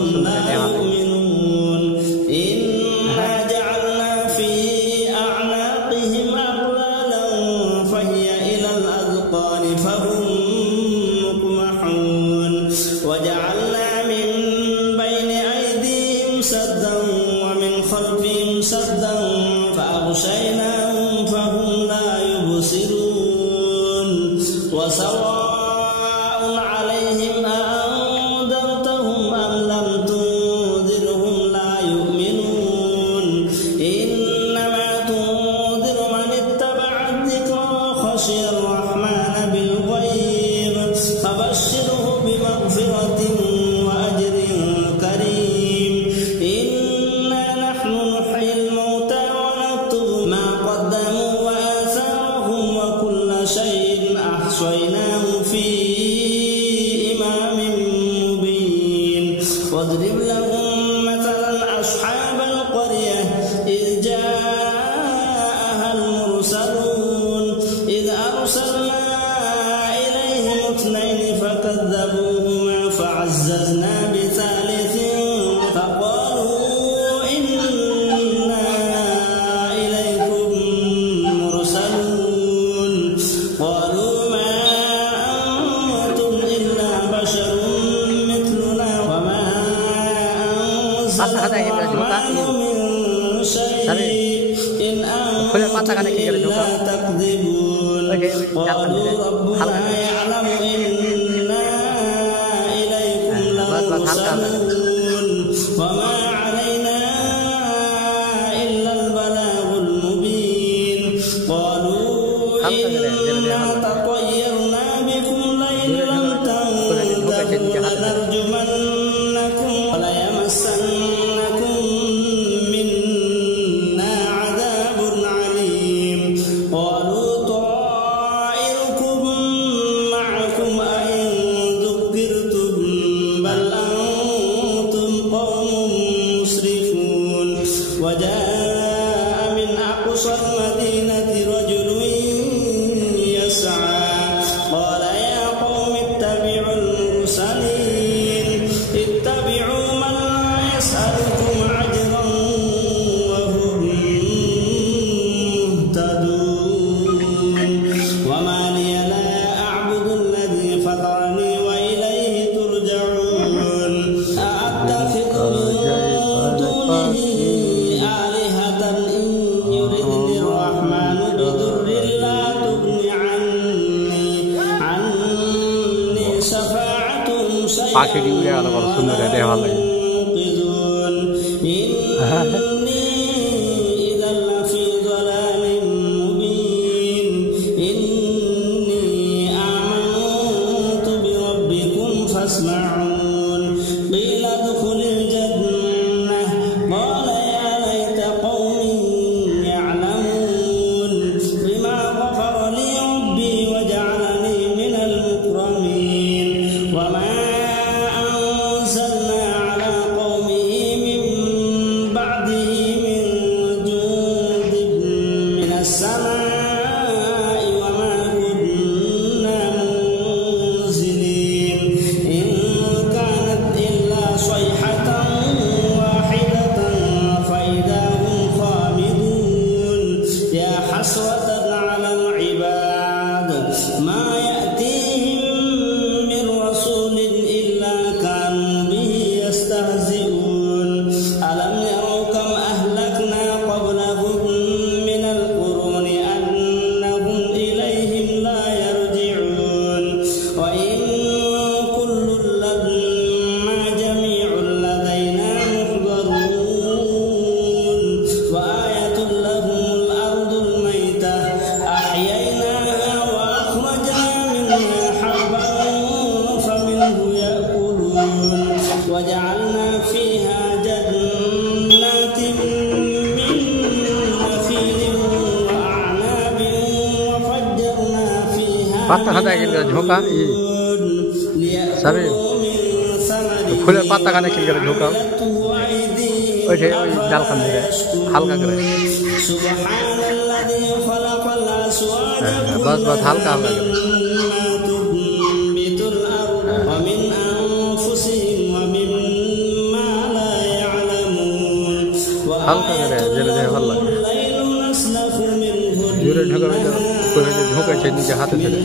فهم لا يؤمنون إنا جعلنا في أعناقهم أغلالا فهي إلى الأذقان فهم مقمحون وجعلنا من بين أيديهم سدا ومن خلفهم سدا فأغشيناهم فهم لا يبصرون وسواء عليهم أأنذرتهم أم لم تنذرهم لا يؤمنون إنما تنذر من اتبع الذكر وخشي الرحمن بالغيب فبشره بمغفرة وأجر كريم إنا نحن نحيي الموتى ونكتب ما قدموا وآثارهم وكل شيء أحصيناه في إمام مبين واضرب لهم مثلا أصحاب القرية إذ جاءها المرسلون إذ أرسلنا إليهم اثنين فكذبوهما فعززنا بثالث فقالوا إنا إليكم مرسلون قالوا ما أنتم إلا بشر مثلنا وما أنزل الرحمن من شيء إن أنتم إلا تكذبون قالوا ربنا يعلم إنا إليكم لمرسلون وما علينا إلا البلاغ المبين قالوا إنا تطيرنا بكم لئن لم تنتهوا لنرجمنكم وليمسنكم منا عذاب عليم قالوا طائركم معكم أئن ذكرتم بل أنتم قوم مسرفون وجاء من أقصى المدينة رجل يسعى قال يا قوم اتبعوا المرسلين اتبعوا من لا يسألكم أجرا وهم مهتدون وما لي لا أعبد الذي فطرني وإليه ترجعون أأتخذ من دونه آلهة إن يردني الرحمن بضر لا تغن عني شفاعتهم شيئا إني إذا لفي ضلال مبين إني آمنت بربكم فاسمعون قيل ادخل الجنة قال يا ليت قومي يعلمون بما غفر لي ربي وجعلني من المكرمين وما أنزلنا على قومه من بعده من جند من السماء وما كنا منزلين إن كانت إلا صيحة واحدة فإذا هم خامدون يا حسرة على العباد ما يأتيهم من رسول إلا كانوا به يستهزئون ألم يروا كم أهلكنا قبلهم من القرون أنهم إليهم لا يرجعون وإن كل لما جميع لدينا محضرون وآية لهم الأرض الميتة أحييناها وأخرجنا منها حبا فمنه يأكلون وجعلنا فيها جنات من نخيل وأعناب وفجرنا فيها ليأكلوا من ثمره سبحان الذي خلق الأزواج كلها مما تنبت الأرض ومن أنفسهم ومما হালকা করে যেটা দেখে ভালো লাগে জোরে ঢোকাবে তো ঢোকাচ্ছে নিজে হাতে ধরে